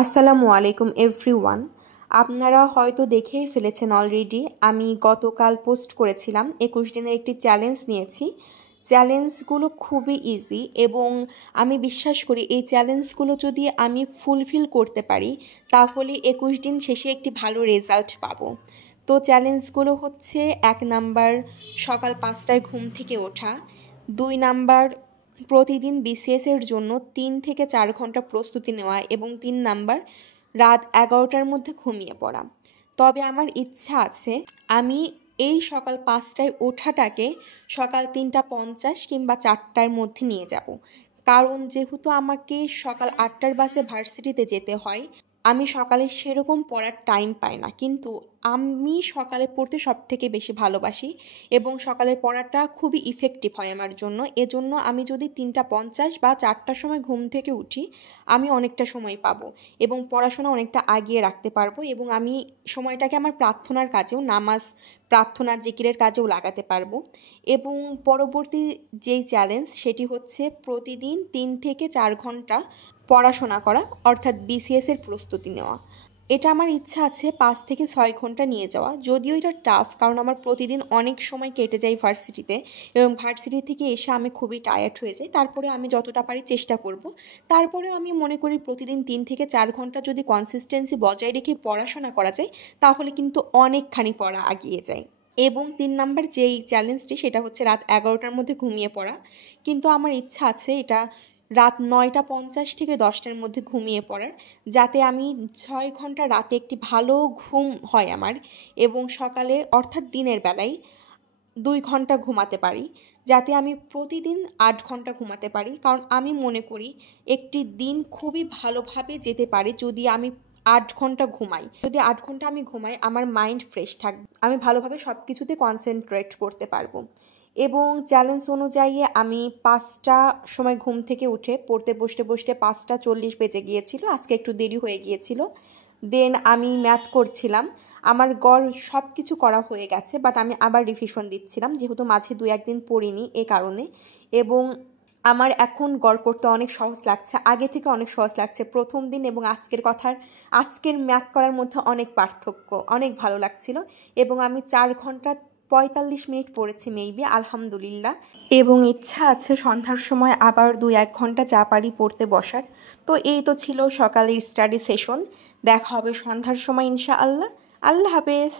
আসসালামু আলাইকুম এভরিওয়ান। আপনারা হয়তো দেখেই ফেলেছেন অলরেডি, আমি গতকাল পোস্ট করেছিলাম 21 দিনের একটি চ্যালেঞ্জ নিয়েছি। চ্যালেঞ্জগুলো খুবই ইজি এবং আমি বিশ্বাস করি এই চ্যালেঞ্জগুলো যদি আমি ফুলফিল করতে পারি তাহলে 21 দিন শেষে একটি ভালো রেজাল্ট পাবো। তো চ্যালেঞ্জগুলো হচ্ছে 1 নাম্বার সকাল 5টায় ঘুম থেকে ওঠা, 2 নাম্বার প্রতিদিন বিসিএসের জন্য 3 থেকে 4 ঘন্টা প্রস্তুতি নেওয়া এবং 3 নাম্বার রাত 11টার মধ্যে ঘুমিয়ে পড়া। তবে আমার ইচ্ছা আছে আমি এই সকাল 5টায় ওঠাটাকে সকাল 3:50 কিংবা 4টার মধ্যে নিয়ে যাব, কারণ যেহেতু আমাকে সকাল 8টার বাসে ভার্সিটিতে যেতে হয়, আমি সকালে সেরকম পড়ার টাইম পাই না। কিন্তু আমি সকালে পড়তে সবথেকে বেশি ভালোবাসি এবং সকালের পড়াটা খুবই ইফেক্টিভ হয় আমার জন্য। এজন্য আমি যদি 3:50 বা 4টার সময় ঘুম থেকে উঠি আমি অনেকটা সময় পাবো এবং পড়াশোনা অনেকটা আগিয়ে রাখতে পারবো এবং আমি সময়টাকে আমার প্রার্থনার কাজেও, নামাজ, প্রার্থনা, জিকিরের কাজেও লাগাতে পারবো। এবং পরবর্তী যেই চ্যালেঞ্জ সেটি হচ্ছে প্রতিদিন 3 থেকে 4 ঘন্টা পড়াশোনা করা, অর্থাৎ বিসিএসের প্রস্তুতি নেওয়া। এটা আমার ইচ্ছা আছে 5 থেকে 6 ঘন্টা নিয়ে যাওয়া। যদিও এটা টাফ, কারণ আমার প্রতিদিন অনেক সময় কেটে যায় ভার্সিটিতে এবং ভার্সিটি থেকে এসে আমি খুবই টায়ার্ড হয়ে যাই। তারপরে আমি যতটা পারি চেষ্টা করব। তারপরেও আমি মনে করি প্রতিদিন 3 থেকে 4 ঘন্টা যদি কনসিস্টেন্সি বজায় রেখে পড়াশোনা করা যায় তাহলে কিন্তু অনেকখানি পড়া এগিয়ে যায়। এবং 3 নাম্বার যেই চ্যালেঞ্জটি সেটা হচ্ছে রাত 11টার মধ্যে ঘুমিয়ে পড়া। কিন্তু আমার ইচ্ছা আছে এটা রাত 9:50 থেকে 10টার মধ্যে ঘুমিয়ে পড়ার, যাতে আমি 6 ঘন্টা রাতে একটি ভালো ঘুম হয় আমার এবং সকালে অর্থাৎ দিনের বেলায় 2 ঘন্টা ঘুমাতে পারি, যাতে আমি প্রতিদিন 8 ঘন্টা ঘুমাতে পারি। কারণ আমি মনে করি একটি দিন খুবই ভালোভাবে যেতে পারে যদি আমি 8 ঘন্টা ঘুমাই। যদি 8 ঘন্টা আমি ঘুমাই আমার মাইন্ড ফ্রেশ থাকবে, আমি ভালোভাবে সব কিছুতে কনসেন্ট্রেট করতে পারবো। এবং চ্যালেঞ্জ অনুযায়ী আমি 5টা সময় ঘুম থেকে উঠে পড়তে বসতে 5:40 বেজে গিয়েছিল, আজকে একটু দেরি হয়ে গিয়েছিল। দেন আমি ম্যাথ করছিলাম, আমার গড় সব কিছু করা হয়ে গেছে, বাট আমি আবার রিভিশন দিচ্ছিলাম যেহেতু মাঝে 2-1 দিন পড়িনি এ কারণে। এবং আমার এখন গড় করতে অনেক সহজ লাগছে, আগে থেকে অনেক সহজ লাগছে। প্রথম দিন এবং আজকের ম্যাথ করার মধ্যে অনেক পার্থক্য, অনেক ভালো লাগছিল। এবং আমি 4 ঘন্টা 45 মিনিট পড়েছি মেবি, আলহামদুলিল্লাহ। এবং ইচ্ছা আছে সন্ধ্যার সময় আবার 2-1 ঘন্টা যা পারি পড়তে বসার। তো এই তো ছিল সকালের স্টাডি সেশন। দেখা হবে সন্ধ্যার সময় ইনশাআল্লাহ। আল্লাহ হাফেজ।